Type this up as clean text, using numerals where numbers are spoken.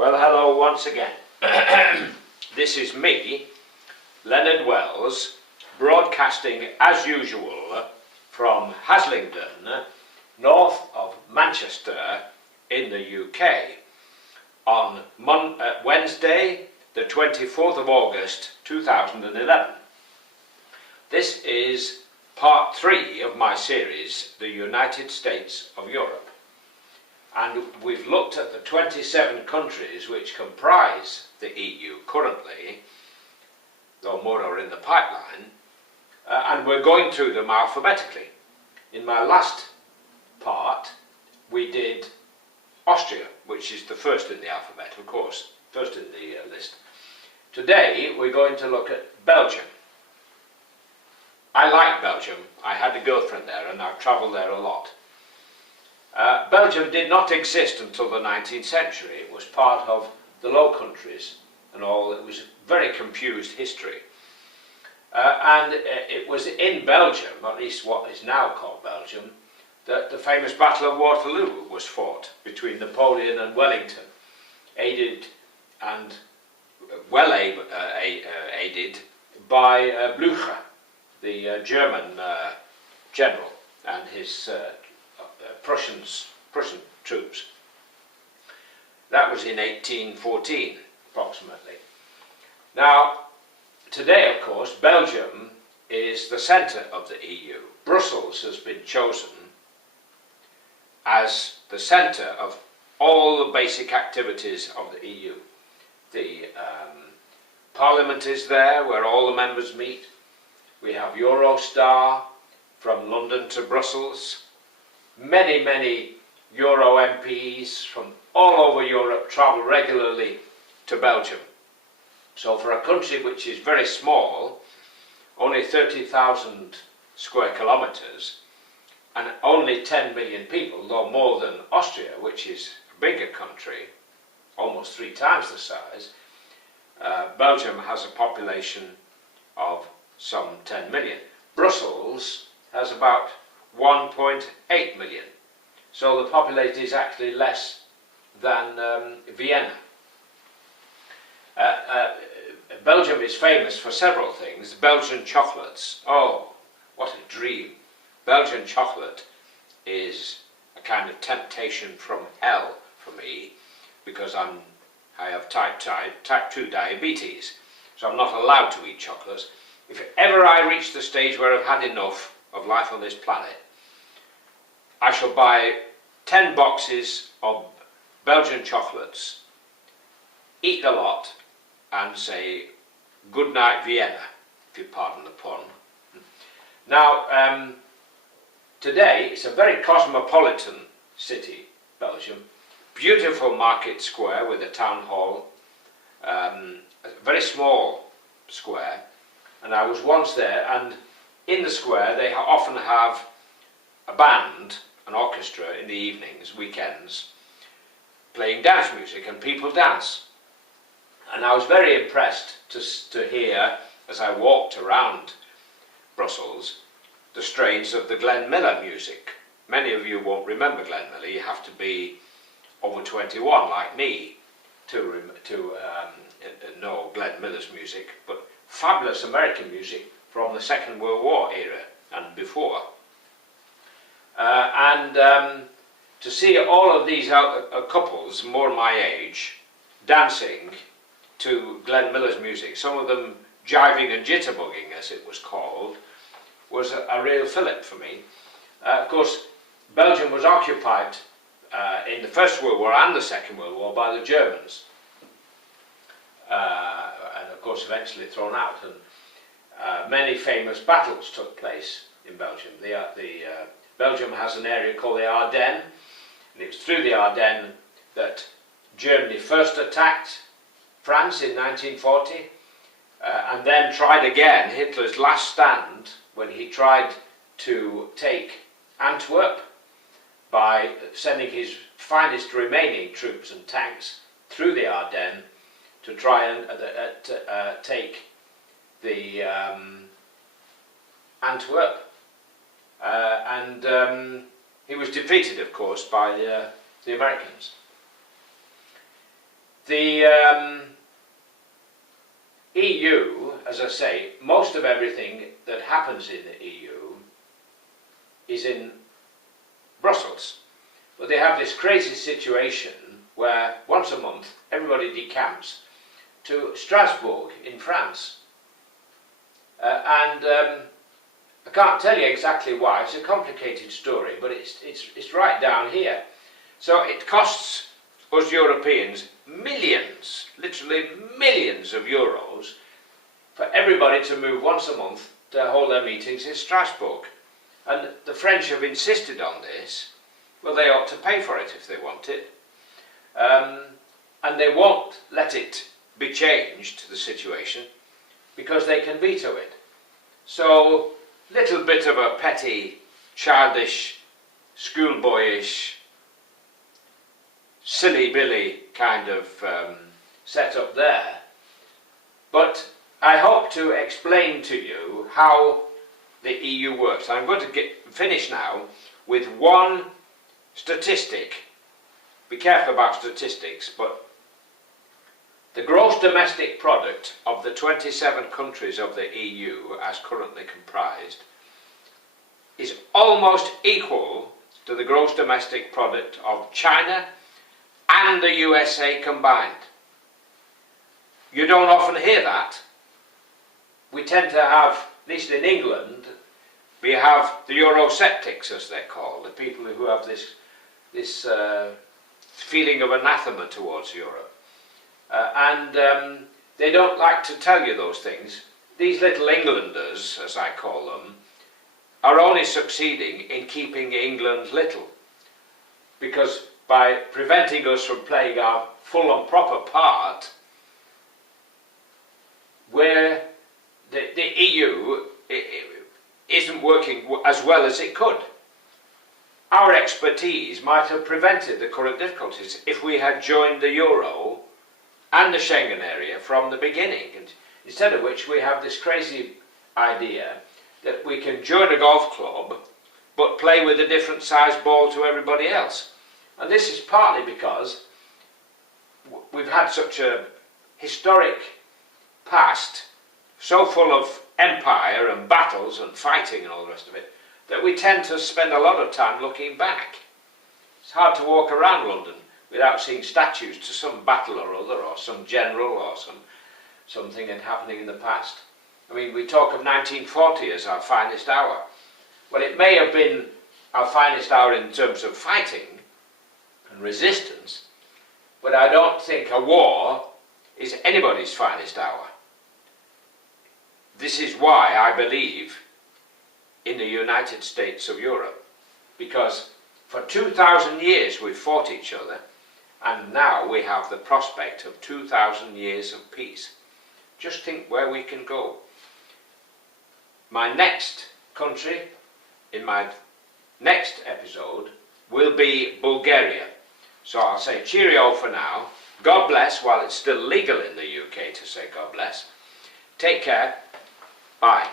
Well, hello once again. This is me, Leonard Wells, broadcasting as usual from HASLINGDEN, north of Manchester in the UK, on Wednesday, the 24th of August 2011. This is part 3 of my series, The United States of Europe. And we've looked at the 27 countries which comprise the EU currently, though more are in the pipeline, and we're going through them alphabetically. In my last part, we did Austria, which is the first in the alphabet, of course, first in the list. Today, we're going to look at Belgium. I like Belgium. I had a girlfriend there, and I've travelled there a lot. Belgium did not exist until the 19th century. It was part of the Low Countries and all. It was a very confused history. And it was in Belgium, at least what is now called Belgium, that the famous Battle of Waterloo was fought between Napoleon and Wellington, aided and well aided by Blücher, the German general, and his Prussian troops. That was in 1814, approximately. Now, today, of course, Belgium is the centre of the EU. Brussels has been chosen as the centre of all the basic activities of the EU. The Parliament is there, where all the members meet. We have Eurostar from London to Brussels. Many Euro MPs from all over Europe travel regularly to Belgium. So for a country which is very small, only 30,000 square kilometres, and only 10 million people, though more than Austria, which is a bigger country, almost 3 times the size, Belgium has a population of some 10 million. Brussels has about 1.8 million. So the population is actually less than Vienna. Belgium is famous for several things. Belgian chocolates. Oh, what a dream. Belgian chocolate is a kind of temptation from hell for me, because I have type 2 diabetes, so I'm not allowed to eat chocolates. If ever I reach the stage where I've had enough of life on this planet, I shall buy 10 boxes of Belgian chocolates, eat a lot, and say, good night Vienna, if you pardon the pun. Now, today it's a very cosmopolitan city, Belgium. Beautiful market square with a town hall, a very small square, and I was once there, and in the square they often have a band, an orchestra in the evenings, weekends, playing dance music, and people dance. And I was very impressed to hear, as I walked around Brussels, the strains of the Glenn Miller music. Many of you won't remember Glenn Miller. You have to be over 21 like me to know Glenn Miller's music, but fabulous American music from the Second World War era and before. To see all of these couples, more my age, dancing to Glenn Miller's music, some of them jiving and jitterbugging, as it was called, was a real fillip for me. Of course, Belgium was occupied in the First World War and the Second World War by the Germans, and of course eventually thrown out. And many famous battles took place in Belgium. Belgium has an area called the Ardennes, and it was through the Ardennes that Germany first attacked France in 1940, and then tried again, Hitler's last stand, when he tried to take Antwerp by sending his finest remaining troops and tanks through the Ardennes to try and take the Antwerp. He was defeated, of course, by the Americans. The EU, as I say, most of everything that happens in the EU is in Brussels. But they have this crazy situation where once a month everybody decamps to Strasbourg in France. I can't tell you exactly why. It's a complicated story, but it's right down here. So it costs us Europeans millions, literally millions of euros for everybody to move once a month to hold their meetings in Strasbourg. And the French have insisted on this. Well, they ought to pay for it if they want it. And they won't let it be changed, the situation, because they can veto it. So, little bit of a petty, childish, schoolboyish, silly-billy kind of setup there. But I hope to explain to you how the EU works. I'm going to finish now with one statistic. Be careful about statistics, but the gross domestic product of the 27 countries of the EU, as currently comprised, is almost equal to the gross domestic product of China and the USA combined. You don't often hear that. We tend to have, at least in England, we have the Eurosceptics, as they're called, the people who have this feeling of anathema towards Europe. They don't like to tell you those things. These little Englanders, as I call them, are only succeeding in keeping England little. Because by preventing us from playing our full and proper part, where the EU isn't working as well as it could. Our expertise might have prevented the current difficulties if we had joined the Euro and the Schengen area from the beginning. And instead of which we have this crazy idea that we can join a golf club but play with a different size ball to everybody else. And this is partly because we've had such a historic past, so full of empire and battles and fighting and all the rest of it, that we tend to spend a lot of time looking back. It's hard to walk around London without seeing statues to some battle or other, or some general, or something happening in the past. I mean, we talk of 1940 as our finest hour. Well, it may have been our finest hour in terms of fighting and resistance, but I don't think a war is anybody's finest hour. This is why I believe in the United States of Europe, because for 2,000 years we've fought each other, and now we have the prospect of 2,000 years of peace. Just think where we can go. My next country, in my next episode, will be Bulgaria. So I'll say cheerio for now. God bless, while it's still legal in the UK to say God bless. Take care. Bye.